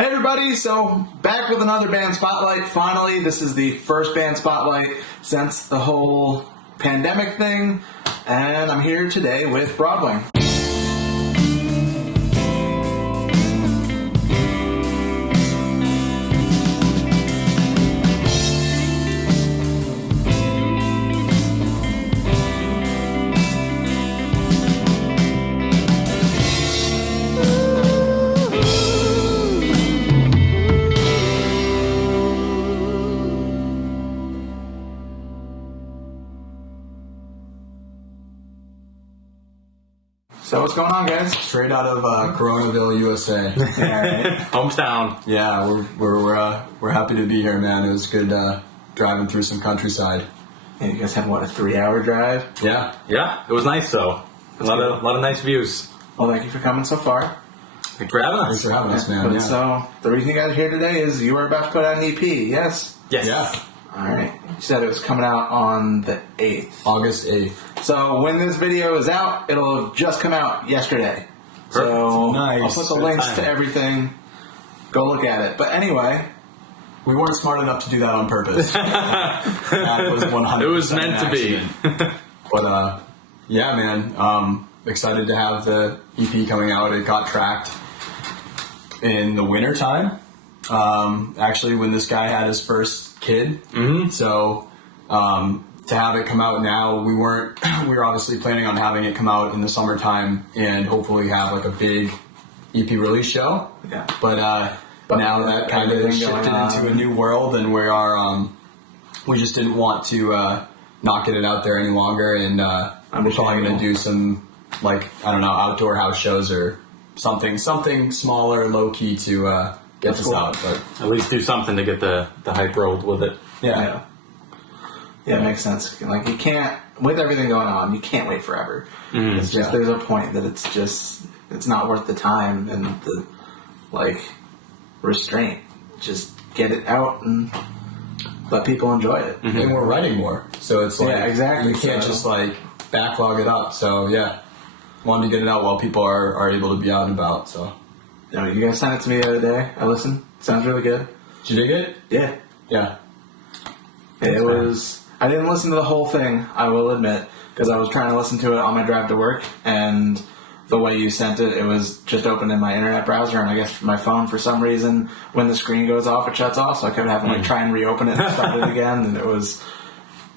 Hey everybody, so back with another band spotlight. Finally, this is the first band spotlight since the whole pandemic thing, and I'm here today with Broadwing. So what's going on, guys? Straight out of Coronaville, USA. Yeah, right? Hometown. Yeah, we're happy to be here, man. It was good driving through some countryside. And you guys had, what, a 3-hour drive? Yeah. Yeah, it was nice though. A lot of nice views. Well, thank you for coming so far. Thanks for having Thanks us. for having us, man. But Yeah. So, the reason you guys are here today is you were about to put out an EP, yes? Yes. Yeah. Alright. You said it was coming out on the 8th. August 8th. So when this video is out, it'll have just come out yesterday. So Nice. I'll put the Good links to timing. everything. Go look at it. But anyway, We weren't smart enough to do that on purpose. That was 100%. It was meant to be. accident. But yeah, man. Excited to have the EP coming out. It got tracked in the winter time. Actually, when this guy had his first kid. Mm-hmm. So to have it come out now, we were obviously planning on having it come out in the summertime and hopefully have like a big EP release show. yeah. But now that kind of everything shifted going on. into a new world, and we just didn't want to not get it out there any longer, and we're probably going to do some, like, I don't know, outdoor house shows or something smaller, low key to get this cool. out. But At least do something to get the hype rolled with it. Yeah, it makes sense. Like, you can't, with everything going on, you can't wait forever. Mm-hmm. It's just, there's a point that it's not worth the time and the, like, restraint. Just get it out and let people enjoy it. Mm-hmm. and we're writing more, so it's like Yeah, exactly. you can't So- just like backlog it up. So yeah, wanted to get it out while people are able to be out and about. So You guys sent it to me the other day. I listened. Sounds really good. did you dig it? Yeah. Yeah. It was. I didn't listen to the whole thing, I will admit, because I was trying to listen to it on my drive to work, and the way you sent it, it was just open in my internet browser, and I guess my phone, for some reason, when the screen goes off, it shuts off, so I kept having to like try and reopen it and start it again, and it was.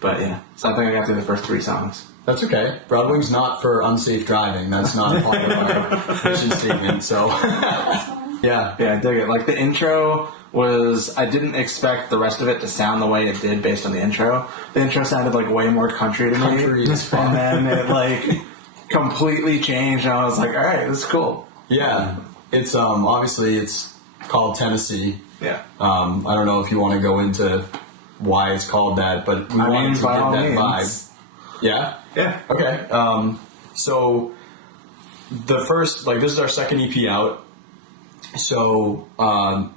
But yeah, so I think I got through the first 3 songs. That's okay. Broadwing's not for unsafe driving. That's not a part of our mission statement. So yeah. Yeah, I dig it. Like, the intro was, I didn't expect the rest of it to sound the way it did based on the intro. The intro sounded like way more country to me. Country as fuck. And then it like completely changed, and I was like, alright, this is cool. Yeah, it's obviously it's called Tennessee. Yeah. I don't know if you want to go into why it's called that, but we wanted to by get all that means. vibe. Yeah. Yeah. Okay. So the first, like, this is our second EP out. So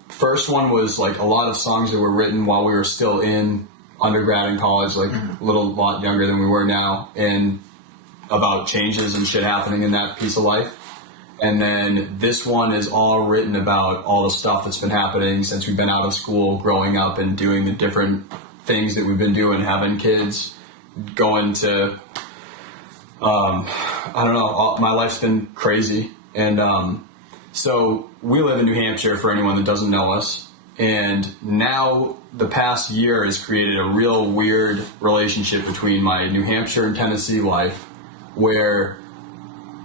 first one was like a lot of songs that were written while we were still in undergrad and college, like a lot younger than we were now, and about changes and shit happening in that piece of life. And then this one is all written about all the stuff that's been happening since we've been out of school, growing up and doing the different things that we've been doing, having kids, going to, I don't know, my life's been crazy. And so we live in New Hampshire, for anyone that doesn't know us. And now the past year has created a real weird relationship between my New Hampshire and Tennessee life, where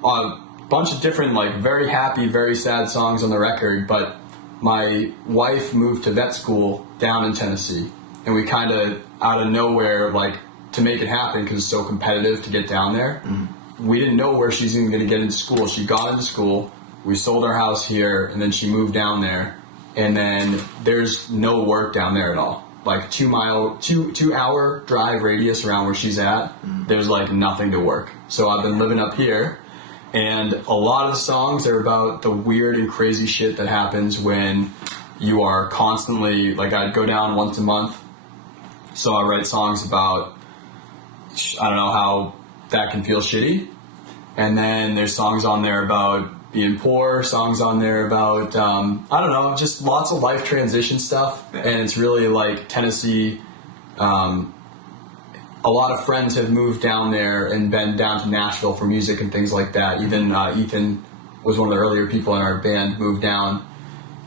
a bunch of different, like, very happy, very sad songs on the record, but my wife moved to vet school down in Tennessee, and we kind of, out of nowhere, like, to make it happen, because it's so competitive to get down there, we didn't know where she's even going to get into school. She got into school, we sold our house here, and then she moved down there, and then there's no work down there at all. Like, 2-hour drive radius around where she's at, there's like nothing to work. So I've been living up here, and a lot of the songs are about the weird and crazy shit that happens when you are constantly, like, I'd go down once a month, so I write songs about, I don't know, how that can feel shitty. And then there's songs on there about being poor, songs on there about, I don't know, just lots of life transition stuff. Yeah. And it's really like Tennessee. A lot of friends have moved down there and been down to Nashville for music and things like that. Even Ethan was one of the earlier people in our band, moved down.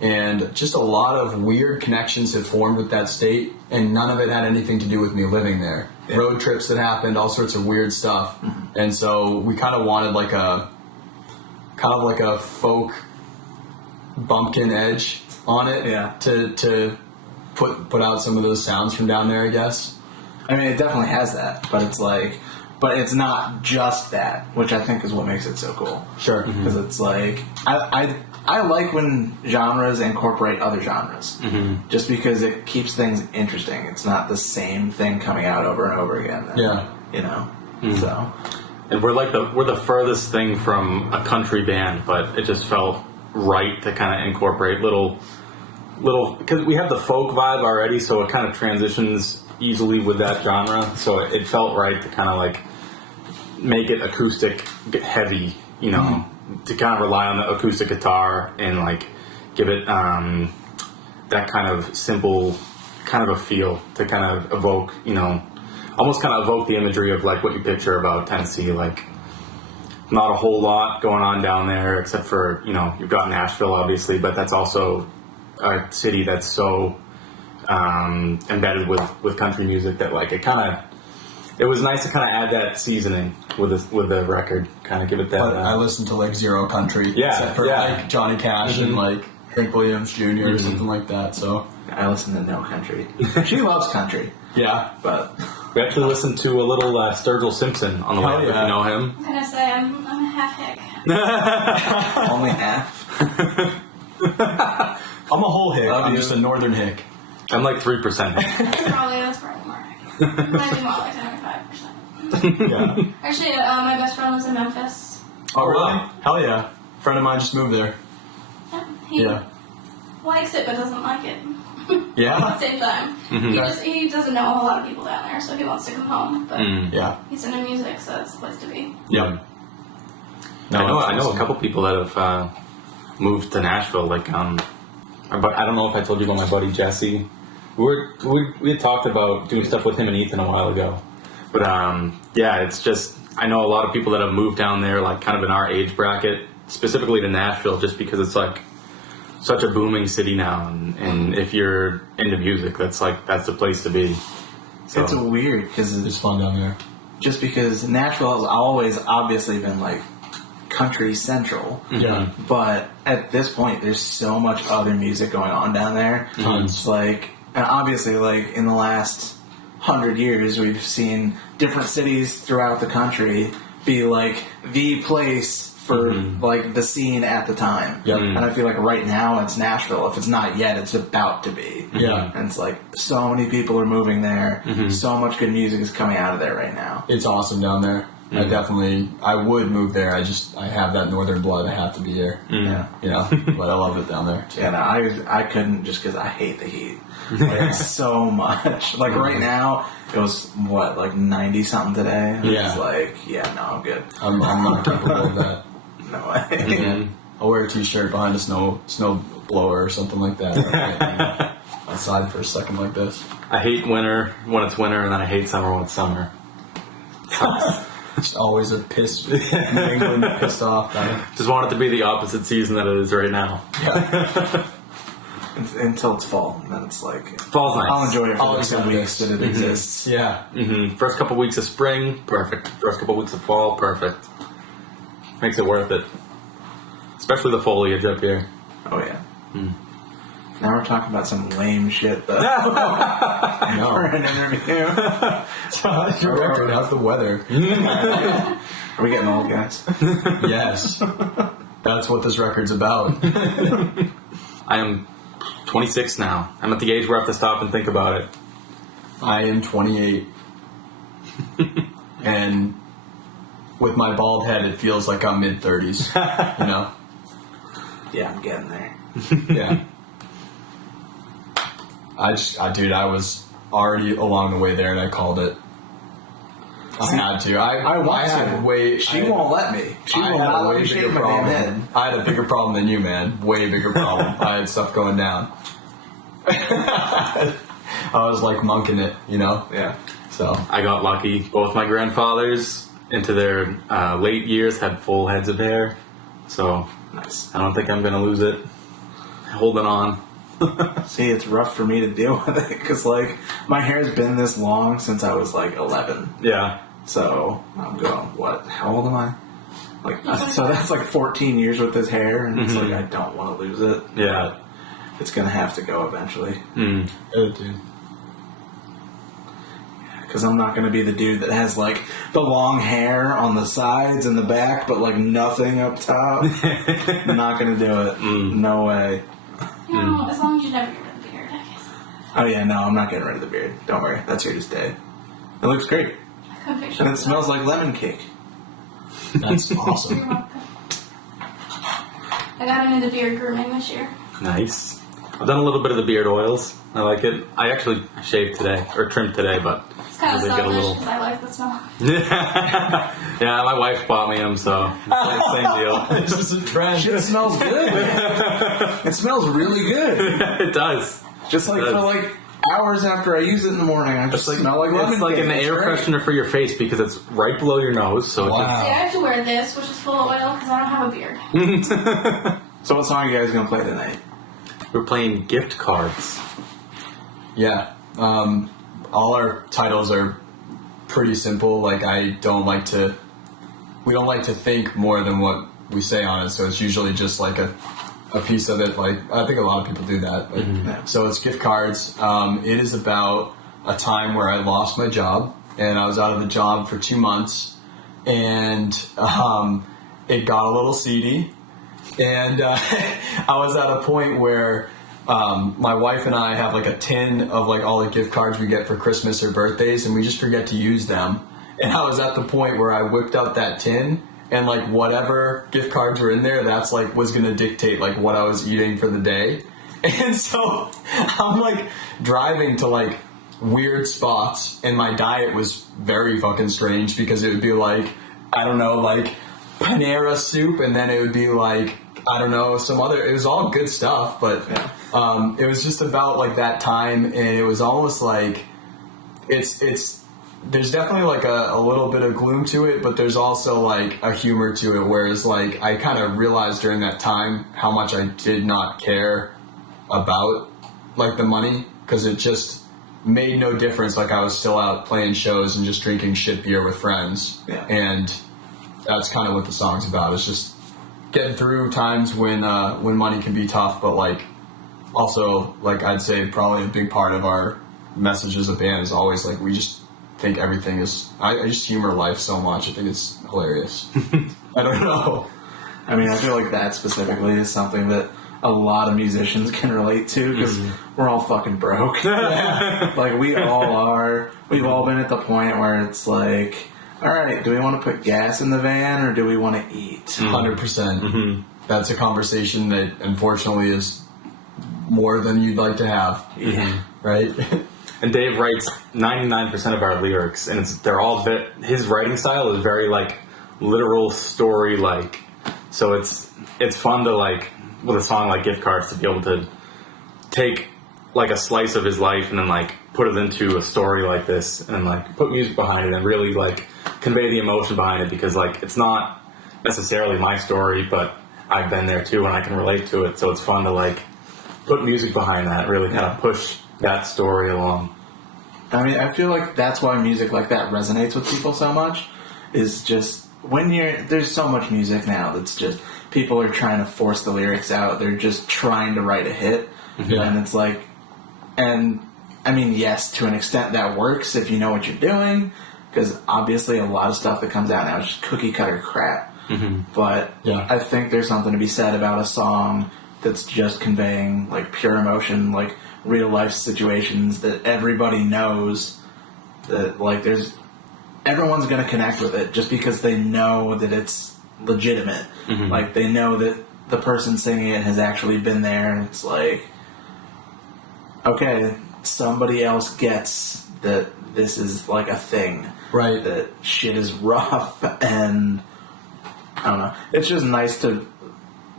And just a lot of weird connections have formed with that state, and none of it had anything to do with me living there. Yeah. Road trips that happened, all sorts of weird stuff. Mm-hmm. And so we kind of wanted like a folk bumpkin edge on it, Yeah. to put out some of those sounds from down there, I guess. I mean, it definitely has that, but it's not just that, which I think is what makes it so cool. Sure. Because it's like, I like when genres incorporate other genres, just because it keeps things interesting. It's not the same thing coming out over and over again. Yeah. You know? So. And we're the furthest thing from a country band, but it just felt right to kind of incorporate little, because we have the folk vibe already, so it kind of transitions easily with that genre. So it felt right to kind of like make it acoustic heavy, you know, to kind of rely on the acoustic guitar and like give it that kind of simple kind of a feel to kind of evoke, you know, almost kind of evoke the imagery of like what you picture about Tennessee. Like not a whole lot going on down there except for, you know, you've got Nashville obviously, but that's also a city that's so embedded with country music that like it was nice to kind of add that seasoning with the record, kind of give it that. But I listened to like zero country, except for like Johnny Cash and like Hank Williams Jr. or something like that. So I listen to no country. She loves country, yeah, but we actually listened to a little Sturgill Simpson on the way up, if you know him. I'm gonna say I'm a half hick. only half. I'm a whole hick. Love I'm you. Oh, just a northern hick. I'm like 3%. That's probably more hick. Maybe more like 75%. Yeah. Actually, my best friend lives in Memphis. Oh really? Hell yeah! Friend of mine just moved there. Yeah, he likes it but doesn't like it. At Yeah. the same time, he doesn't know a whole lot of people down there, so he wants to come home. But Yeah. he's into music, so that's the place to be. Yep. I know a couple people that have moved to Nashville. Like, but I don't know if I told you about my buddy Jesse. We had talked about doing stuff with him and Ethan a while ago. But yeah, it's just I know a lot of people that have moved down there, like kind of in our age bracket, specifically to Nashville, just because it's like such a booming city now, and if you're into music, that's the place to be. So. It's weird because It's fun down there. just because Nashville has always obviously been like country central. Yeah. But at this point, there's so much other music going on down there. It's like, and obviously, like in the last 100 years, we've seen different cities throughout the country be like the place for like the scene at the time. Yep. And I feel like right now it's Nashville. If it's not yet, it's about to be. Yeah. And it's like so many people are moving there. So much good music is coming out of there right now. It's awesome down there. I would move there. I have that northern blood. I have to be there. Yeah. You know, but I love it down there. Yeah, no, I couldn't just because I hate the heat. Like, so much. Like right now, it was what, like 90 something today. Yeah. It's like, yeah, no, I'm good. I'm not capable of that. No way. I'll wear a t-shirt behind a snow blower or something like that. Outside for a second like this. I hate winter when it's winter, and then I hate summer when it's summer. Just always a piss. New England pissed off guy. Just want it to be the opposite season that it is right now. Until it's fall, and then it's like Fall's nice. I'll enjoy it for I'll the accept weeks it. that it exists. Yeah. First couple weeks of spring, perfect. First couple weeks of fall, perfect. Makes it worth it. Especially the foliage up here. Oh yeah. Now we're talking about some lame shit though. I know. For an interview. How's your record? How's the weather? Are we getting old, guys? Yes. That's what this record's about. I am 26 now. I'm at the age where I have to stop and think about it. I am 28. And with my bald head, it feels like I'm mid-30s. You know? Yeah, I'm getting there. Yeah. I was already along the way there, and I called it. I had to. I want had to. way. She won't let me. She I will had not a let way me bigger shave my damn problem. head. I had a bigger problem than you, man. Way bigger problem. I had stuff going down. I was like monking it, you know? Yeah. So I got lucky. Both my grandfathers, into their late years, had full heads of hair. So Nice. I don't think I'm going to lose it. Holding on. See, it's rough for me to deal with it because, like, my hair's been this long since I was like 11. Yeah. So I'm going, what? How old am I? Like, so that's like 14 years with this hair, and it's like I don't want to lose it. Yeah. It's gonna have to go eventually. Mm. dude. Because I'm not gonna be the dude that has like the long hair on the sides and the back, but like nothing up top. I'm not gonna do it. No way. You know, as long as you never get rid of the beard, I guess. Oh yeah, no, I'm not getting rid of the beard. Don't worry, that's here to stay. It looks great, I couldn't picture and it smells like lemon cake. That's You're awesome. welcome. I got into beard grooming this year. Nice. I've done a little bit of the beard oils. I like it. I actually shaved today, or trimmed today, but It's kind of they get a selfish little- because I like the smell. Yeah, my wife bought me them, so it's like the same deal. It's just a trend. Shit smells good. Man. It smells really good. It does. Just like for like hours after I use it in the morning, I just smell like lemon It's like cake. an It's air great. freshener for your face because it's right below your nose. So Wow. See, I have to wear this, which is full of oil, because I don't have a beard. So what song are you guys gonna play tonight? we're playing gift cards. Yeah. All our titles are pretty simple. Like we don't like to think more than what we say on it. So it's usually just like a piece of it. Like I think a lot of people do that. But, Yeah. So it's gift cards. It is about a time where I lost my job and I was out of the job for 2 months, and it got a little seedy. And I was at a point where my wife and I have like a tin of like all the gift cards we get for Christmas or birthdays, and we just forget to use them. And I was at the point where I whipped out that tin, and like whatever gift cards were in there, that's like was gonna dictate like what I was eating for the day. And so I'm like driving to like weird spots, and my diet was very fucking strange because it would be like, I don't know, like Panera soup, and then it would be like, I don't know, some other, it was all good stuff, but it was just about like that time, and it was almost like there's definitely like a little bit of gloom to it, but there's also like a humor to it, whereas like I kind of realized during that time how much I did not care about like the money, because it just made no difference. Like I was still out playing shows and just drinking shit beer with friends, and that's kind of what the song's about. It's just getting through times when money can be tough, but like also like I'd say probably a big part of our message as a band is always like we just think everything is. I just humor life so much. I think it's hilarious. I don't know. I mean, I feel like that specifically is something that a lot of musicians can relate to because we're all fucking broke. Like we all are. We've all been at the point where it's like, all right, do we want to put gas in the van or do we want to eat? 100%. That's a conversation that unfortunately is more than you'd like to have. Right? And Dave writes 99% of our lyrics, and they're all his writing style is very like literal story like. So it's fun to like with a song like Gift Cards to be able to take like a slice of his life and then like put it into a story like this and then like put music behind it and really like convey the emotion behind it, because like it's not necessarily my story, but I've been there too and I can relate to it. So it's fun to like put music behind that, really kind of push that story along. I mean, I feel like that's why music like that resonates with people so much, is just when there's so much music now that's just people are trying to force the lyrics out. They're just trying to write a hit. And it's like, and I mean, yes, to an extent that works if you know what you're doing, because obviously a lot of stuff that comes out now is just cookie cutter crap. But I think there's something to be said about a song that's just conveying like pure emotion, like real life situations that everybody knows that like everyone's going to connect with it just because they know that it's legitimate. Like they know that the person singing it has actually been there, and it's like, okay, somebody else gets that this is like a thing. Right. That shit is rough, and I don't know. It's just nice to.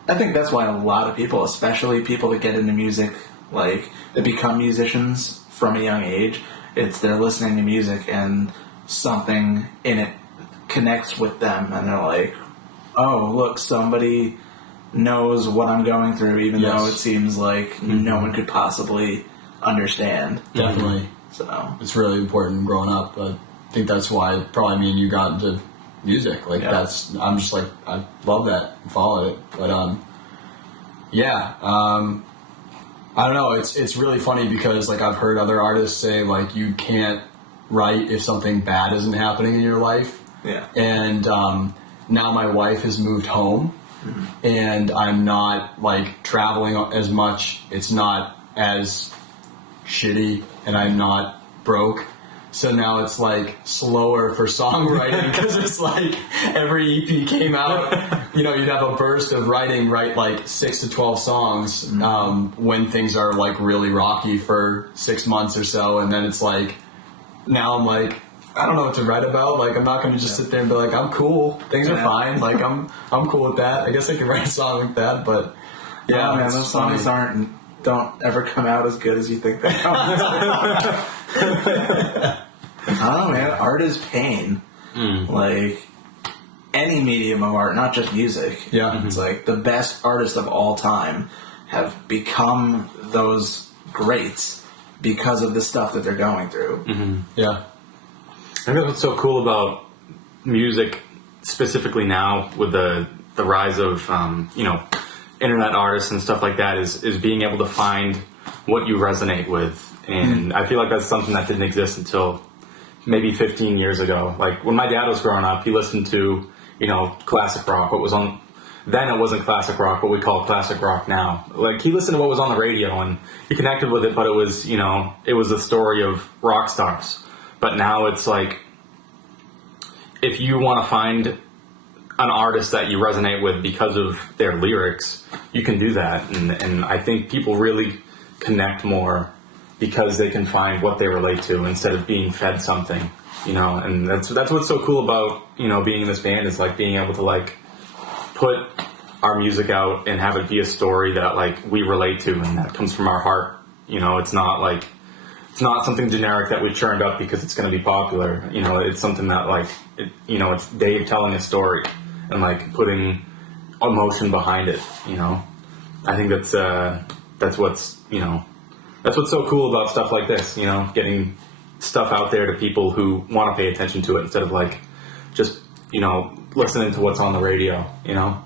I think that's why a lot of people, especially people that get into music, like that become musicians from a young age, they're listening to music and something in it connects with them, and they're like, "Oh, look, somebody knows what I'm going through, even though it seems like no one could possibly understand." Definitely. So it's really important growing up. I think that's why probably me and you got into music. Like I'm just like, I love that and followed it. But I don't know. It's really funny because like I've heard other artists say like you can't write if something bad isn't happening in your life. Yeah. And now my wife has moved home, and I'm not like traveling as much. It's not as shitty, and I'm not broke. So now it's like slower for songwriting because it's like every EP came out, you'd have a burst of writing, write like 6 to 12 songs when things are like really rocky for 6 months or so. And then it's like, now I'm like, I don't know what to write about. Like, I'm not going to just sit there and be like, I'm cool. Things are fine. Like, I'm cool with that. I guess I can write a song like that, but yeah. Man, those songs don't ever come out as good as you think they are. I don't know, man. Art is pain. Like, any medium of art, not just music. Yeah. It's like the best artists of all time have become those greats because of the stuff that they're going through. Yeah. I think that's what's so cool about music, specifically now with the rise of internet artists and stuff like that, is being able to find what you resonate with. And I feel like that's something that didn't exist until maybe 15 years ago. Like when my dad was growing up, he listened to classic rock. What was on then, it wasn't classic rock, what we call classic rock now. Like he listened to what was on the radio and he connected with it, but it was it was a story of rock stars. But now it's like, if you want to find an artist that you resonate with because of their lyrics, you can do that. And I think people really connect more because they can find what they relate to instead of being fed something, and that's what's so cool about, being in this band, is like being able to like put our music out and have it be a story that like we relate to and that comes from our heart. It's not like, it's not something generic that we churned up because it's going to be popular. It's something that like, it's Dave telling a story and like putting emotion behind it. I think that's what's so cool about stuff like this. Getting stuff out there to people who want to pay attention to it instead of like just listening to what's on the radio. Yeah.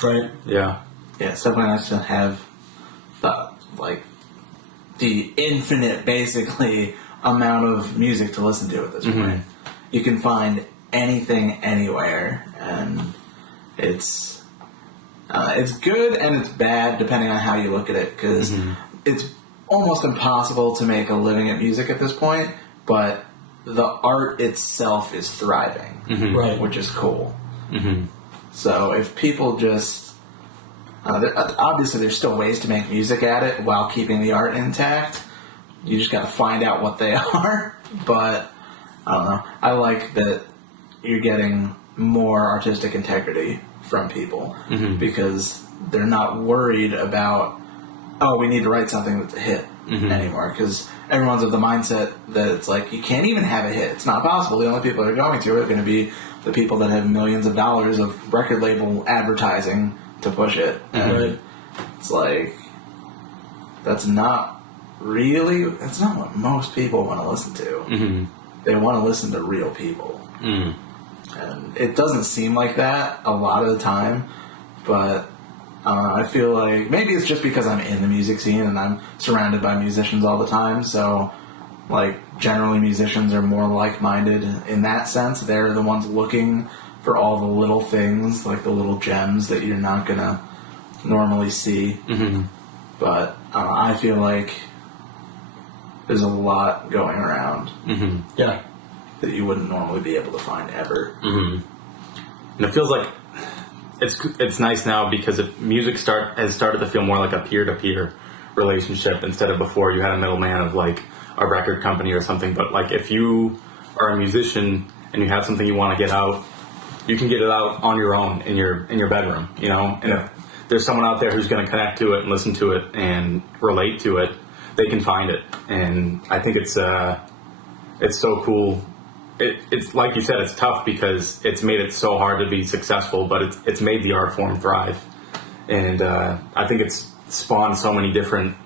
Right. Yeah. Yeah. It's definitely nice to have the infinite, basically, amount of music to listen to at this point. You can find anything anywhere, and it's good and it's bad depending on how you look at it, because it's almost impossible to make a living at music at this point, but the art itself is thriving, right, which is cool. So if people just obviously there's still ways to make music at it while keeping the art intact. You just got to find out what they are. But I don't know. I like that you're getting more artistic integrity from people because they're not worried about, we need to write something that's a hit anymore, because everyone's of the mindset that it's like you can't even have a hit. It's not possible. The only people that are going to are going to be the people that have millions of dollars of record label advertising to push it. And it's like, that's not what most people want to listen to. They want to listen to real people. And it doesn't seem like that a lot of the time, but I feel like maybe it's just because I'm in the music scene and I'm surrounded by musicians all the time, so like generally musicians are more like-minded in that sense. They're the ones looking for all the little things, like the little gems that you're not gonna normally see. But I feel like there's a lot going around yeah, that you wouldn't normally be able to find ever. And it feels like it's nice now because music has started to feel more like a peer-to-peer relationship instead of before you had a middleman of like a record company or something. But like if you are a musician and you have something you want to get out, you can get it out on your own in your bedroom, you know. And if there's someone out there who's going to connect to it and listen to it and relate to it, they can find it. And I think it's so cool. It's like you said, it's tough because it's made it so hard to be successful, but it's made the art form thrive. And I think it's spawned so many different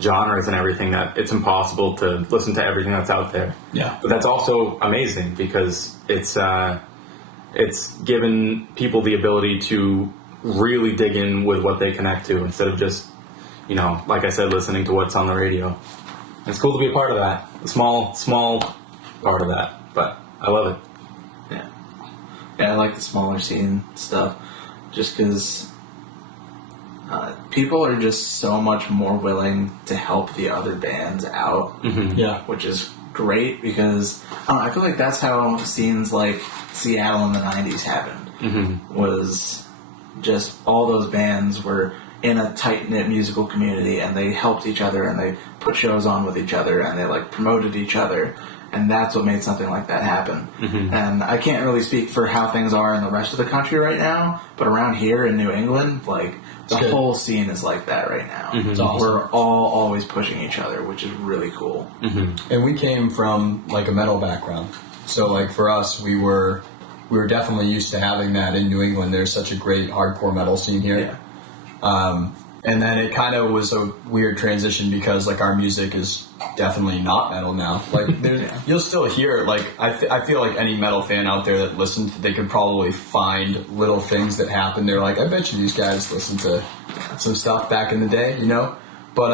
genres and everything that it's impossible to listen to everything that's out there. Yeah. But that's also amazing because it's given people the ability to really dig in with what they connect to instead of just, you know, like I said, listening to what's on the radio. It's cool to be a part of that, a small part of that, but I love it. Yeah, I like the smaller scene stuff just because people are just so much more willing to help the other bands out. Mm-hmm. Yeah. Which is great because I feel like that's how scenes like Seattle in the 90s happened. Mm-hmm. Was just all those bands were in a tight-knit musical community and they helped each other and they put shows on with each other and they like promoted each other, and that's what made something like that happen. Mm-hmm. And I can't really speak for how things are in the rest of the country right now, but around here in New England, like the whole scene is like that right now. Mm-hmm. It's awesome. We're all always pushing each other, which is really cool. Mm-hmm. And we came from like a metal background, so like for us, we were definitely used to having that in New England. There's such a great hardcore metal scene here. Yeah. And then it kind of was a weird transition because like our music is definitely not metal now. Like you'll still hear it. Like I feel like any metal fan out there that listens, they could probably find little things that happen. They're like, I bet you these guys listened to some stuff back in the day, you know. But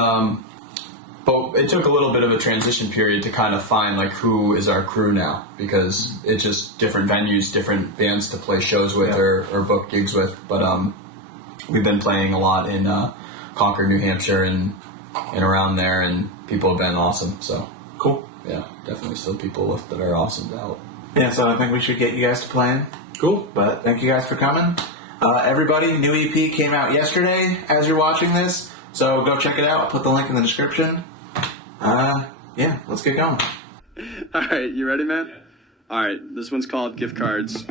it took a little bit of a transition period to kind of find like who is our crew now, because it's just different venues, different bands to play shows with or book gigs with. But we've been playing a lot in Concord, New Hampshire, and around there, and people have been awesome. So Cool. yeah, definitely still people that are awesome to help. Yeah, so I think we should get you guys to playing. Cool. But thank you guys for coming. Everybody, new EP came out yesterday as you're watching this, so go check it out. I'll put the link in the description. Yeah, let's get going. All right, you ready, man? All right, this one's called Gift Cards.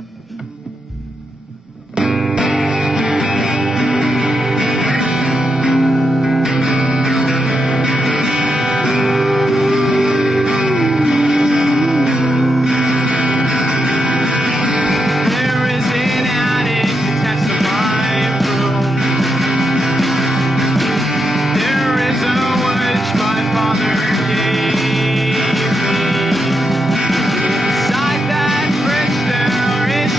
Inside that fridge there is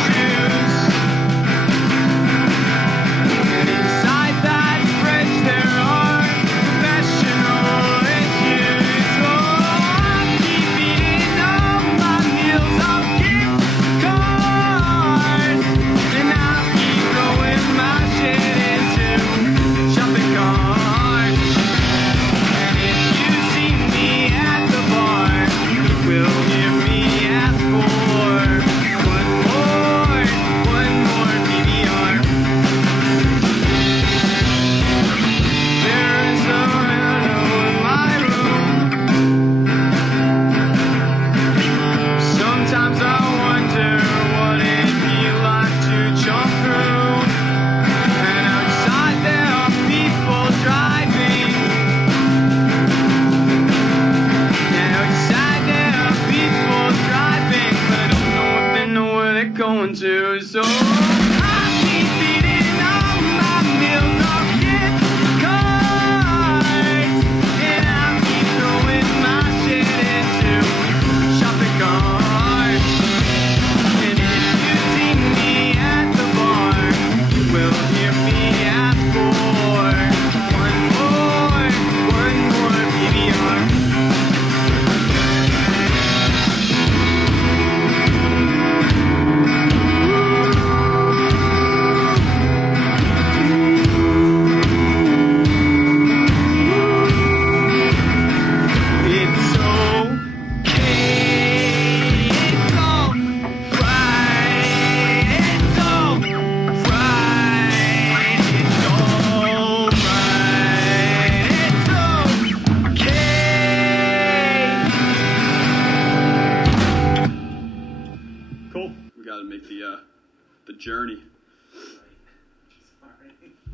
the journey.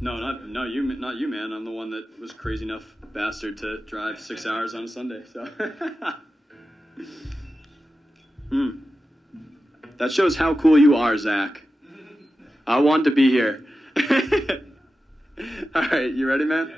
No, not you, man. I'm the one that was crazy enough bastard to drive 6 hours on a Sunday. So, that shows how cool you are, Zach. I want to be here. All right, you ready, man?